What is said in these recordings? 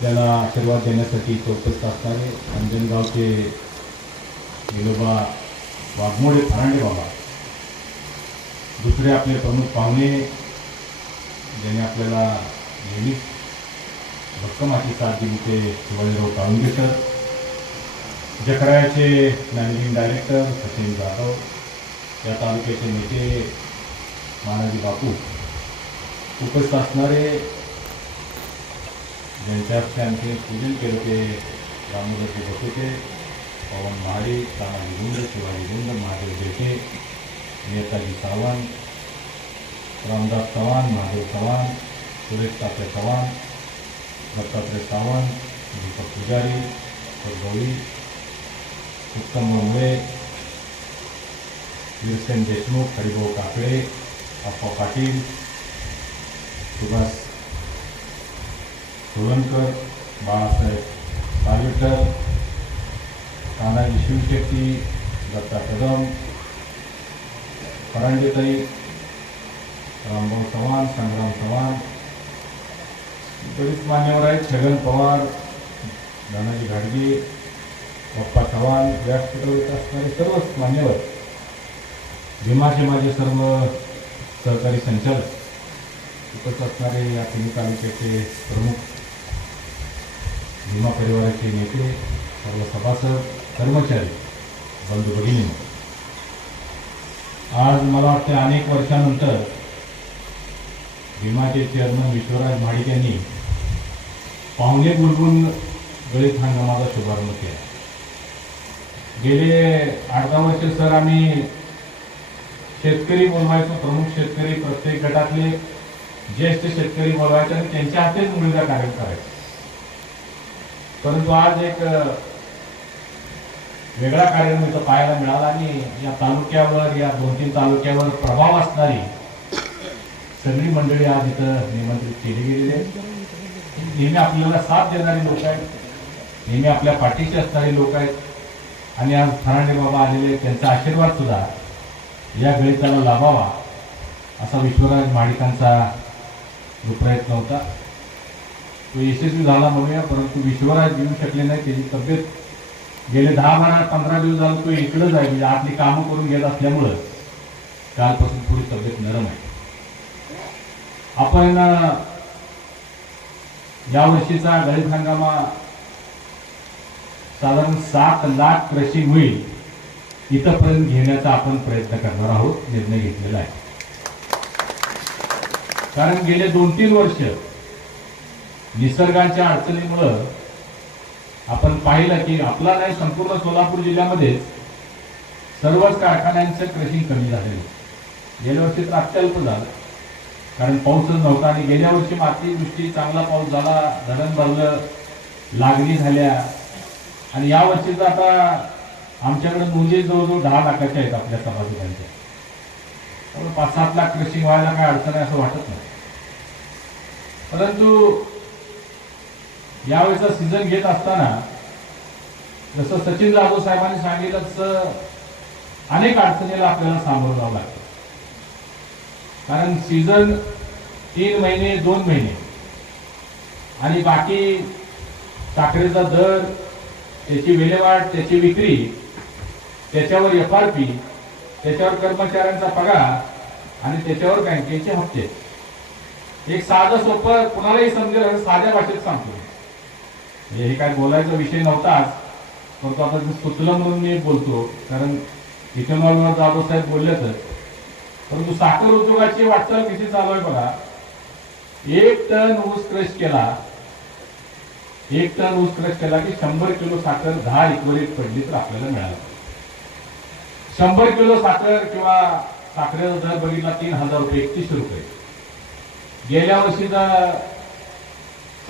आपल्याला आशीर्वाद देण्यासाठी इथं उपस्थित असणारे अंजनगावचे विनोबा वाघमोडे फरांडे बाबा दुसरे आपले प्रमुख पाहुणे ज्याने आपल्याला नेहमीच भक्कमाची साथ दिली ते शिवाजीराव काळुंगे सर जकरायाचे मॅनेजिंग डायरेक्टर सचिन जाधव या तालुक्याचे नेते मानाजी बापू उपस्थित असणारे ज्यांच्या हस्ते आणखी पूजन केलं ते रामोदरजी बसुते पवन महाडी तानाजी गुंड शिवाजी गुंड महादेव देठे नेताजी सावंत रामदास चव्हाण महादेव चव्हाण सुरेश तात्या चव्हाण दत्तात्रय सावंत दीपक पुजारी गौरी उत्तम मुळे वीरसेन देशमुख हरिभाऊ काकडे अप्पा पाटील सुभाष सोलनकर बाळासाहेब पालवेकर तानाजी शिवशेट्टी दत्ता कदम परांजेताई रामभाऊ चव्हाण संग्राम चव्हाण बरीच मान्यवर आहेत छगन पवार धनाजी घाडगे बाप्पा चव्हाण व्यासपीठावर असणारे सर्वच मान्यवर भीमाचे माझे सर्व सहकारी संचालक उपस्थित असणारे या तिन्ही तालुक्याचे प्रमुख भीमा परिवाराचे नेते सर्व सभासद कर्मचारी बंधू भगिनी आज मला वाटतं अनेक वर्षानंतर भीमाचे चेअरमन विश्वराज महाडिक यांनी पाहुणे बोलवून गळीत हंगामाचा शुभारंभ केला गेले आठ दहा वर्ष सर आम्ही शेतकरी बोलवायचो प्रमुख शेतकरी प्रत्येक गटातले ज्येष्ठ शेतकरी बोलवायचे आणि त्यांच्या हातेच मुलीचा कार्यक्रम करायचा परंतु आज एक वेगळा कार्यक्रम इथं पाहायला मिळाला आणि या तालुक्यावर या दोन तीन तालुक्यावर प्रभाव असणारी सगळी मंडळी आज इथं निमंत्रित केली गेलेली आहे. नेहमी आपल्याला साथ देणारी लोक आहेत. नेहमी आपल्या पाठीशी असणारी लोक आहेत. आणि आज फरांडे बाबा आलेले आहेत. त्यांचा आशीर्वाद सुद्धा या गणिताला लाभावा असा विश्वराज महाडिकांचा जो प्रयत्न होता. तो यशस्वी झाला म्हणूया परंतु विश्वराज येऊ शकले नाही. त्याची तब्येत गेले दहा बारा पंधरा दिवस झालं तो इकडंच आहे. म्हणजे आपली कामं करून घेत असल्यामुळं कालपासून थोडी तब्येत नरम आहे. आपण या वर्षीचा गरीब हंगामा साधारण सात लाख क्रशिंग होईल इथंपर्यंत घेण्याचा आपण प्रयत्न करणार आहोत निर्णय घेतलेला आहे. कारण गेले दोन तीन वर्ष निसर्गाच्या अडचणीमुळं आपण पाहिलं की आपला नाही संपूर्ण सोलापूर जिल्ह्यामध्ये सर्वच कारखान्यांचं क्रशिंग कमी झालेलं गेल्या वर्षी तर अत्यल्प झालं. कारण पाऊसच नव्हता आणि गेल्या वर्षी मातीदृष्टी चांगला पाऊस झाला धरण भरलं लागणी झाल्या. आणि या वर्षीचं आता आमच्याकडे नोंदी जवळजवळ दहा लाखाच्या आहेत आपल्या सभासदांच्या त्यामुळे पाच सात लाख क्रशिंग व्हायला काय अडचण आहे असं वाटत नाही. परंतु यावेळेचा सीझन घेत असताना जसं सचिन जाधव साहेबांनी सांगितलं तसं अनेक अडचणीला आपल्याला सामोरं जावं लागतं. कारण सीझन तीन महिने दोन महिने. आणि बाकी साखरेचा दर त्याची विल्हेवाट त्याची विक्री त्याच्यावर एफ आर पी त्याच्यावर कर्मचाऱ्यांचा पगार आणि त्याच्यावर बँकेचे हप्ते. एक साधं सोपं कुणालाही समजेल साध्या भाषेत सांगतो. म्हणजे हे काय बोलायचा विषय नव्हताच परंतु आता ते सुचलं म्हणून मी बोलतो. कारण इथेनॉलवर जाधव साहेब बोलले तर. परंतु साखर उद्योगाची वाटचाल किती चालू आहे बघा. एक टन ऊस क्रश केला. एक टन ऊस क्रश केला की शंभर किलो साखर दहा इक्वरीत पडली तर आपल्याला मिळालं. शंभर किलो साखर किंवा साखरेचा दर बघितला तीन हजार रुपये एकतीसशे रुपये. गेल्या वर्षीचा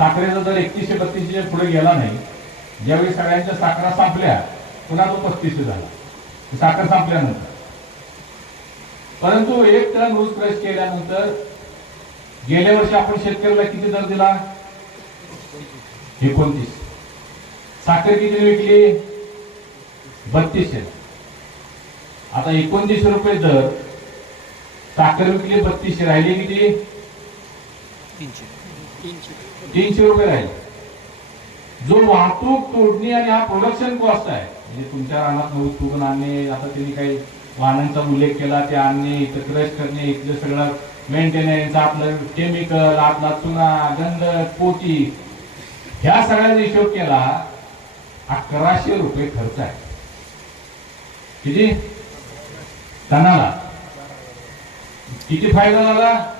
साखरेचा दर एकतीसशे बत्तीसशे पुढे गेला नाही. ज्यावेळी सगळ्यांच्या साखरा संपल्या पुन्हा तो पस्तीसशे झाला. साखर संपल्यानंतर. परंतु एक टन ऊस क्रश केल्यानंतर गेल्या वर्षी आपण शेतकऱ्याला किती दर दिला? एकोणतीस. साखर किती विकली? बत्तीसशे. आता एकोणतीस रुपये दर साखर विकली बत्तीसशे. राहिली किती? तीनशे. तीनशे. रुपये राहील. जो वाहतूक तोडणी आणि हा प्रोडक्शन कॉस्ट आहे म्हणजे तुमच्या रानात ऊस उगवून आणणे आता त्यांनी काही वाहनांचा उल्लेख केला ते आणणे इथं क्रश करणे इथलं सगळं मेंटेनन्स आपलं केमिकल आपला चुना गंध पोती ह्या सगळ्याचा हिशोब केला अकराशे रुपये खर्च आहे. किती? टनाला. किती फायदा झाला?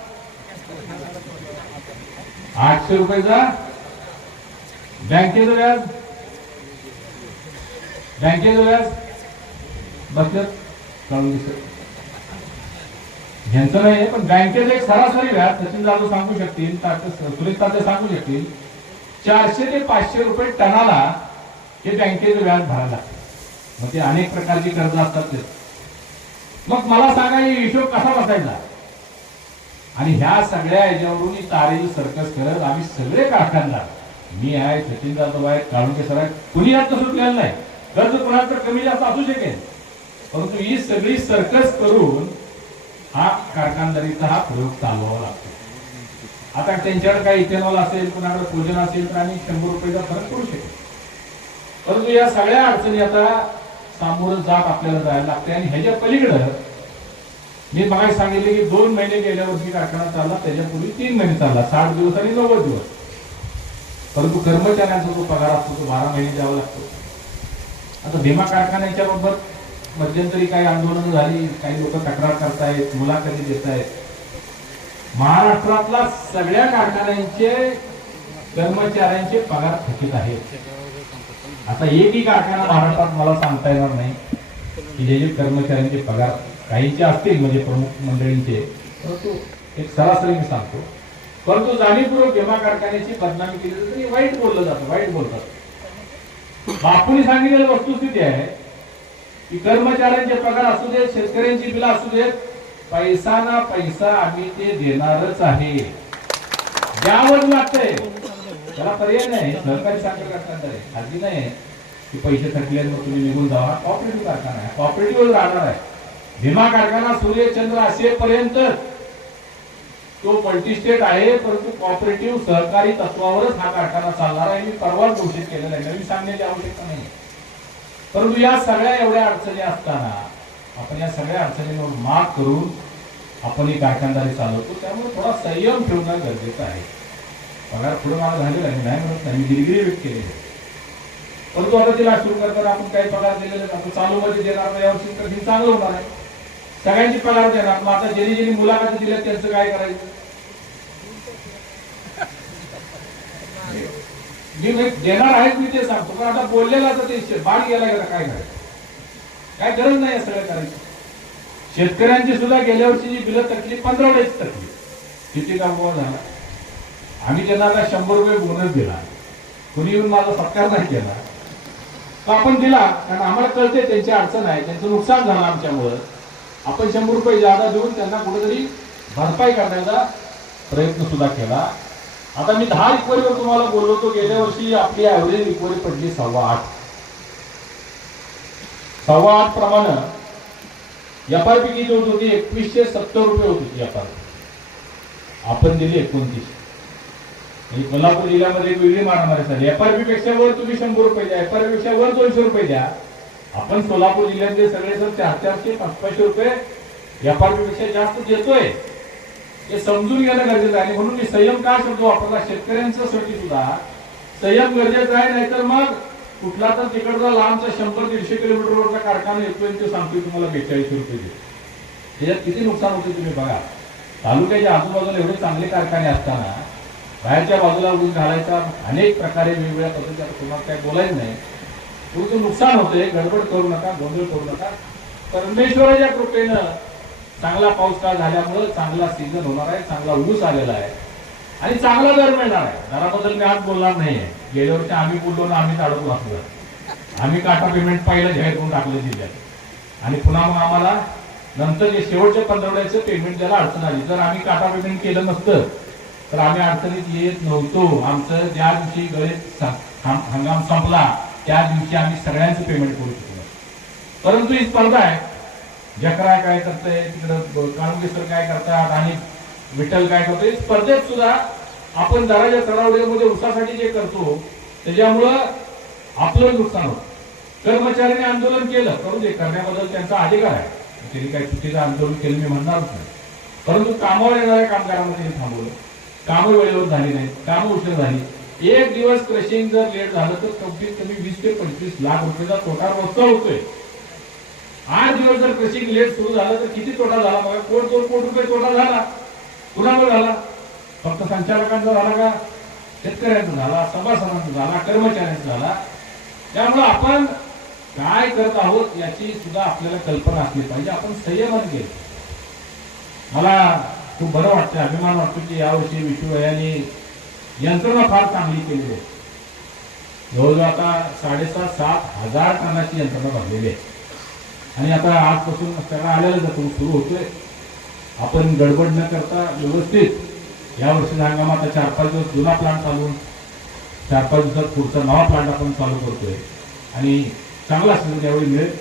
आठशे रुपयाचा बँकेचं व्याज बँकेचं व्याज बचत चालू दिसत ह्यांचं नाही पण बँकेचं एक सरासरी व्याज सचिन जाधव सांगू शकतील सुरेश ताते सांगू शकतील चारशे ते पाचशे रुपये टनाला हे बँकेचं व्याज भरायला. मग ते अनेक प्रकारची कर्ज असतात ते. मग मला सांगा हिशोब कसा बसायचा? आणि ह्या सगळ्या याच्यावरून ही सर्कस करत आम्ही सगळे कारखानदार. मी आहे सचिन जाधव आहे काळुंके सर आहे कुणी यात सुटलेलं नाही. कर्ज कोणाचं कमी जास्त असू शकेल. परंतु ही सगळी सर्कस करून हा कारखानदारीचा हा प्रयोग चालवावा लागतो. आता त्यांच्याकडे काही इथेनॉल असेल कुणाकडे पूजन असेल तर आम्ही शंभर रुपयाचा फरक करू शकेल. परंतु या सगळ्या अडचणी आता सामोरं जात आपल्याला जायला लागते आणि ह्याच्या पलीकडं मी मगाशी सांगितले की दोन महिने गेल्या वर्षी कारखाना चालला त्याच्यापूर्वी तीन महिने चालला साठ दिवस आणि नव्वद दिवस. परंतु कर्मचाऱ्यांचा जो पगार असतो तो बारा महिने द्यावा लागतो. आता भीमा कारखान्याच्या बाबत मध्यंतरी काही आंदोलनं झाली काही लोक तक्रार करतायत मुलाखती देत आहेत महाराष्ट्रातला सगळ्या कारखान्यांचे कर्मचाऱ्यांचे पगार थकीत आहेत. आता एकही कारखाना महाराष्ट्रात मला सांगता येणार नाही की जे जे कर्मचाऱ्यांचे पगार काहींचे असतील म्हणजे प्रमुख मंडळींचे परंतु एक सरासरी मी सांगतो. परंतु जाणीवपूर्वक विमा कारखान्याची बदनामी केली जाते तरी वाईट बोललं जातं वाईट बोलतात. बापूने सांगितलेली वस्तुस्थिती आहे की कर्मचाऱ्यांचे पगार असू देत शेतकऱ्यांची बिलं असू देत पैसा ना पैसा आम्ही ते देणारच आहे. ज्यावर लागतंय त्याला पर्याय नाही. सहकारी साखर कारखाना आहे खाजगी नाही की पैसे थकले मग तुम्ही निघून जावा. कॉपरेटिव्ह कारखाना आहे. कॉपरेटिव्ह राहणार आहे. भीमा कारखाना सूर्यचंद्र असेपर्यंत तो मल्टीस्टेट आहे परंतु कॉपरेटिव्ह सहकारी तत्वावरच हा कारखाना चालणार आहे. मी परवाच घोषित केलेला आहे. नवीन सांगण्याची आवश्यकता नाही परंतु या सगळ्या एवढ्या अडचणी असताना आपण या सगळ्या अडचणींवर मात करून आपण ही कारखानदारी चालवतो. त्यामुळे थोडा संयम ठेवणं गरजेचं आहे. पगार पुढे मला झालेला आहे. नाही म्हणत नाही. मी दिलगिरी व्यक्त केली आहे. परंतु आता तिला सुरू करताना आपण काही पगार दिलेले नाही. आपण चालू मध्ये देणार नाही यावर्षी तर हे चांगलं होणार आहे. सगळ्यांची पगार देणार मग आता ज्यांनी ज्यांनी मुलाखती दिल्या त्यांचं काय करायचं? देणार आहेत मी ते सांगतो. पण आता बोललेला तर ते बाळ गेला गेला काय करायचं काय गरज नाही या सगळ्या करायची. शेतकऱ्यांची सुद्धा गेल्या वर्षी जी बिलं तकली पंधरा वेळेस तकली किती कामगार झाला? आम्ही त्यांना आता शंभर रुपये बोनस दिला. कुणी येऊन माझा सत्कार नाही केला. तो आपण दिला कारण आम्हाला कळते त्यांची अडचण आहे. त्यांचं नुकसान झालं आमच्यामुळं. आपण शंभर रुपये जादा देऊन त्यांना कुठेतरी भरपाई करण्याचा प्रयत्न सुद्धा केला. आता मी दहा रिकवरीवर तुम्हाला बोललो होतो गेल्या वर्षी आपली ऍव्हरेज रिकवरी पडली सव्वा आठ. सव्वा आठ प्रमाणे एफआरपी किती होत होती एकवीसशे सत्तर रुपये होत होती एफआरपी आपण दिली एकोणतीस म्हणजे कोल्हापूर जिल्ह्यामध्ये एक वेगळी मारामारी झाली एफआरपी पेक्षा वर तुम्ही शंभर रुपये द्या. एफआरपी पेक्षा वर दोनशे रुपये द्या. आपण सोलापूर जिल्ह्यातले सगळे जर चार चारशे पाच पाचशे रुपये एफआरपी पेक्षा जास्त देतोय हे समजून घेणं गरजेचं आहे. म्हणून मी संयम का शब्द वापरला शेतकऱ्यांच्यासाठी सुद्धा. संयम गरजेचा आहे नाहीतर मग कुठला तर तिकडचा लांबचा शंभर दीडशे किलोमीटरवरचा कारखाना येतोय ते तो सांगतोय तुम्हाला बेचाळीस रुपये त्याच्यात किती नुकसान होते तुम्ही बघा. तालुक्याच्या आजूबाजूला एवढे चांगले कारखाने असताना बाहेरच्या बाजूला उडून घालायचा अनेक प्रकारे वेगवेगळ्या पद्धतीचा तुम्हाला काय बोलायचं नाही. तुमचं नुकसान होते गडबड करू नका गोंधळ करू नका. परमेश्वराच्या कृपेनं चांगला पाऊस काळ झाल्यामुळे चांगला सीझन होणार आहे चांगला ऊस आलेला आहे. आणि चांगला दर मिळणार आहे. दराबद्दल मी आज बोलणार नाहीये. गेल्या वर्षी आम्ही बोललो ना आम्ही अडकलो घातलं आम्ही काटा पेमेंट पहिलं जाहीर करून टाकलं जिल्ह्यात. आणि पुन्हा मग आम्हाला नंतर जे शेवटच्या पंधरवड्याचं पेमेंट द्यायला अडचण आली जर आम्ही काटा पेमेंट केलं नसतं तर आम्ही अडचणीत येत नव्हतो. आमचं ज्या दिवशी गणित हंगाम संपला त्या दिवशी आम्ही सगळ्यांचं पेमेंट करू शकलो. परंतु ही स्पर्धा आहे. जकरा काय करतंय तिकडं काळुंगेश्वर काय करतात आणि विठ्ठल काय करतोय स्पर्धेत सुद्धा आपण दराच्या चढावडीमध्ये उसासाठी जे करतो त्याच्यामुळं आपलं नुकसान होतं. कर्मचाऱ्यांनी आंदोलन केलं करू दे करण्याबद्दल त्यांचा अधिकार आहे. त्यांनी काही चुकीचं आंदोलन केलं मी म्हणणारच नाही. परंतु कामावर येणाऱ्या कामगारांमध्ये थांबवलं. कामं वेळेवर झाली नाही कामं उशीर झाली. एक दिवस क्रशिंग जर लेट झालं तर कमीत कमी वीस ते पंचवीस लाख रुपयाचा तोटा रोजचा होतोय. आठ दिवस जर क्रशिंग लेट सुरू झालं तर किती तोटा झाला बघा? कोट दोन कोटी रुपये तोटा झाला? कुणावर झाला? फक्त संचालकांचा झाला का? शेतकऱ्यांचा झाला सभासदांचा झाला कर्मचाऱ्यांचा झाला. त्यामुळे आपण काय करत आहोत याची सुद्धा आपल्याला कल्पना असली पाहिजे. आपण संयमात केलं. मला खूप बरं वाटतं अभिमान वाटतो की यावर्षी विष्णुवयाने यंत्रणा फार चांगली केलेली आहे. जवळजवळ आता साडेसात सात हजार टनाची यंत्रणा भरलेली आहे. आणि आता आजपासून त्याला आलेलं जातो सुरू होतोय. आपण गडबड न करता व्यवस्थित या वर्षीच्या हंगामात आता चार पाच दिवस जुना प्लांट चालवून चार पाच दिवसात पुढचा नवा प्लांट आपण चालू करतोय. आणि चांगला सीझन त्यावेळी मिळेल.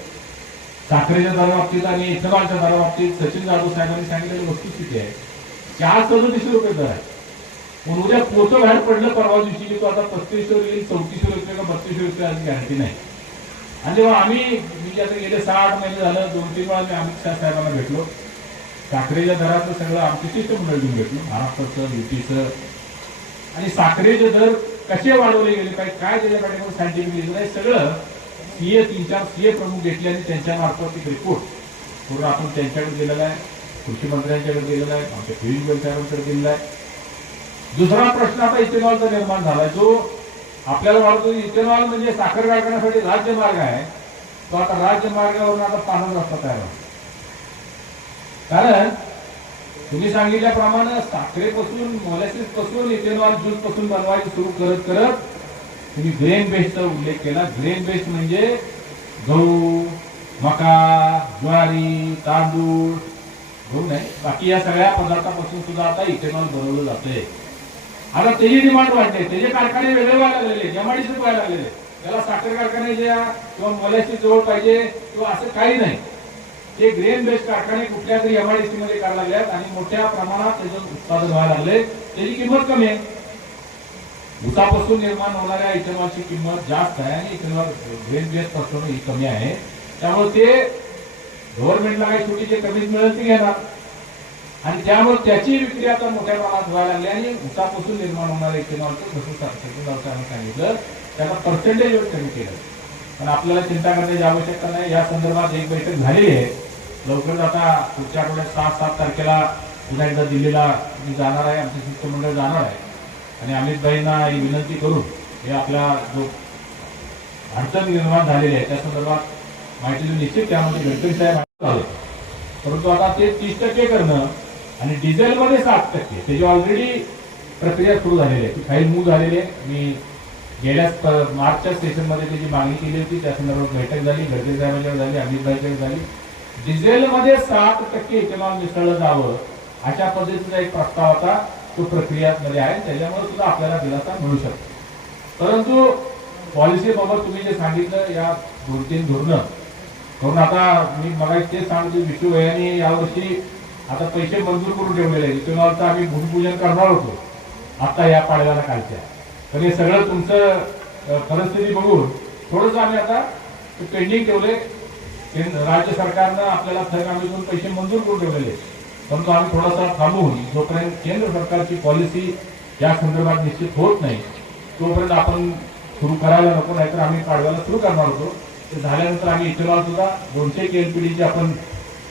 साखरेच्या दराबाबतीत आणि इथेनॉलच्या दराबाबतीत सचिन जाधव साहेबांनी सांगितलेली वस्तुस्थिती आहे. की चौदा सदतीसशे रुपये दर आहे. पण उद्या पोतं बाहेर पडलं परवा दिवशी की तो आता पस्तीसवर येईल चौतीसशे रुपये का बत्तीसशे येतोय आज गॅरंटी नाही. आणि जेव्हा आम्ही म्हणजे आता गेले सहा आठ महिने झालं दोन तीन वेळा मी अमित शाह साहेबांना भेटलो. साखरेच्या दराचं सगळं आमची शिष्टमंडळ घेऊन भेटलो. महाराष्ट्राचं युपीचं आणि साखरेचे दर कसे वाढवले गेले पाहिजे काय त्याच्या पाठीमागे सायंटिफिक रिझन आहे सगळं सीए तीन चार सीए प्रमुख घेतले आणि त्यांच्या मार्फत एक रिपोर्ट पूर्ण आपण त्यांच्याकडे दिलेला आहे. कृषी मंत्र्यांच्याकडे दिलेला आहे आमच्या पियुष गोयल दिलेला आहे. दुसरा प्रश्न आता इथेनॉलचा निर्माण झाला जो आपल्याला वाटतो इथेनॉल म्हणजे साखर कारखान्यासाठी राज्यमार्ग आहे. तो आता राज्यमार्गावरून आता पाण्याचा रस्ता तयार कारण तुम्ही सांगितल्याप्रमाणे साखरेपासून मोलॅसिसपासून इथेनॉल ज्यूसपासून बनवायचं सुरू करत करत तुम्ही ग्रेन बेस्टचा उल्लेख केला. ग्रेन बेस्ट म्हणजे गहू मका ज्वारी तांदूळ गहू नाही बाकी या सगळ्या पदार्थापासून सुद्धा आता इथेनॉल बनवलं जातंय. आता त्याची डिमांड वाढते त्याचे कारखाने वेगळे व्हायला लागलेले एमआयडीसी व्हायला लागलेले. त्याला साखर कारखाने द्या किंवा मोलॅसिस जवळ पाहिजे किंवा असं काही नाही. ते ग्रेन बेस्ड कारखाने कुठल्या तरी एमआयडीसी मध्ये करायला लागल्यात आणि मोठ्या प्रमाणात त्याचं उत्पादन व्हायला लागले. त्याची किंमत कमी आहे. ऊसापासून निर्माण होणाऱ्या इथेनॉलची किंमत जास्त आहे आणि इथेनॉल ग्रेन बेस्डपासून ही कमी आहे. त्यामुळे ते गव्हर्नमेंटला काही छोटीचे कमीच मिळेल ते घेणार. आणि त्यामुळे त्याची विक्री आता मोठ्या प्रमाणात व्हायला लागली आणि उसापासून निर्माण होणारे इथेनॉलचं जसं सचिन सांगितलं त्याला पर्सेंटेज कमी केलं. पण आपल्याला चिंता करण्याची आवश्यकता नाही. या संदर्भात एक बैठक झालेली आहे. लवकरच आता पुढच्या आठवड्यात सहा सात तारखेला पुन्हा एकदा दिल्लीला मी जाणार आहे. आमचे शिष्टमंडळ जाणार आहे. आणि अमितभाईंना ही विनंती करून हे आपला जो अडचण निर्माण झालेली आहे त्या संदर्भात माहिती निश्चित त्यामध्ये गडकरी साहेब आले. परंतु आता ते तीस टक्के करणं आणि डिझेलमध्ये सात टक्के. त्याची ऑलरेडी प्रक्रिया सुरू झालेली आहे ती फाईल मूव झालेली आहे. मी गेल्या मार्चच्या सेशनमध्ये त्याची मागणी केली होती त्या संदर्भात बैठक झाली गडकरी साहेबांच्याकडे झाली अमितभाईकडे झाली. डिझेलमध्ये सात टक्के इथेनॉल मिसळलं जावं अशा पद्धतीचा एक प्रस्ताव आता तो प्रक्रियामध्ये आहे. त्याच्यामुळे सुद्धा आपल्याला दिलासा मिळू शकतो. परंतु पॉलिसीबाबत तुम्ही जे सांगितलं या दोन तीन धोरणं करून आता मी मला ते सांगतो विष्णू भैयानी यावर्षी आता पैसे मंजूर करून ठेवलेले आहेत. आता आम्ही भूमिपूजन करणार होतो. आता या पाडव्याला कालच्या. तर हे सगळं तुमचं परिस्थिती बघून थोडंसं आम्ही आता पेंडिंग ठेवले. राज्य सरकारनं आपल्याला थर पैसे मंजूर करून ठेवलेले परंतु आम्ही थोडासा थांबून जोपर्यंत केंद्र सरकारची पॉलिसी या संदर्भात निश्चित होत नाही तोपर्यंत आपण सुरू करायला नको नाहीतर आम्ही पाडव्याला सुरू करणार होतो. ते झाल्यानंतर आम्ही इथेनॉल सुद्धा दोनशे केएलपीडीची आपण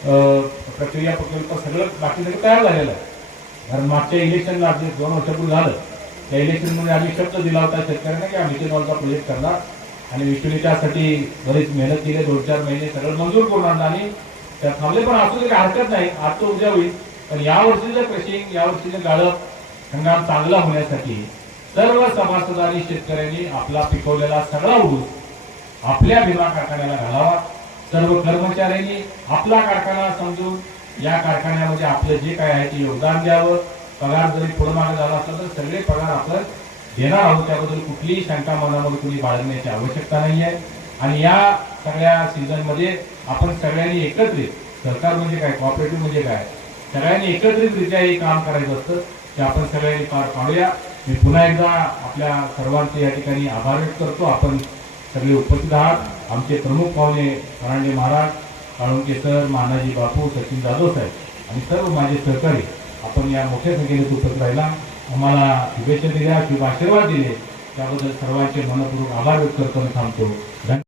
प्रक्रिया प्रकल्प सगळं बाकी सगळं तयार झालेलं आहे. कारण मागच्या इलेक्शनला आधी दोन वर्षापूर्वी झालं त्या इलेक्शनमध्ये आम्ही शब्द दिला होता शेतकऱ्यांना की आम्ही इथेनॉलचा प्रोजेक्ट करणार आणि विष्णूने त्यासाठी बरीच मेहनत केली दोन चार महिने सगळं मंजूर करून आणलं आणि त्या थांबले. पण असू काही हरकत नाही आज तो उद्या होईल. पण यावर्षीचं क्रशिंग या वर्षीचं गाळप हंगाम चांगला होण्यासाठी सर्व सभासदांनी शेतकऱ्यांनी आपला पिकवलेला सगळा ऊस आपल्या विमा कारखान्याला घालावा. सर्व कर्मचाऱ्यांनी आपला कारखाना समजून या कारखान्यामध्ये आपलं जे काय आहे ते योगदान द्यावं. पगार जरी पुढे मागे झाला असला तर सगळे पगार आपण देणार आहोत. त्याबद्दल कुठलीही शंका मनामध्ये कुणी बाळगण्याची आवश्यकता नाही आहे. आणि या सगळ्या सीझनमध्ये आपण सगळ्यांनी एकत्रित सरकार म्हणजे काय कॉपरेटिव्ह म्हणजे काय सगळ्यांनी एकत्रितरित्या हे काम करायचं असतं ते आपण सगळ्यांनी पार पाडूया. मी पुन्हा एकदा आपल्या सर्वांचे या ठिकाणी आभार व्यक्त करतो. आपण सगळे उपस्थित आहात. आमचे प्रमुख पाहुणे फरांडे महाराज काळुंके सर मानाजी बापू सचिन जाधव साहेब आणि सर्व माझे सहकारी आपण या मोठ्या संख्येने उपस्थित राहिला. आम्हाला शुभेच्छा दिल्या किंवा आशीर्वाद दिले. त्याबद्दल सर्वांचे मनपूर्वक आभार व्यक्त करताना थांबतो. धन्यवाद.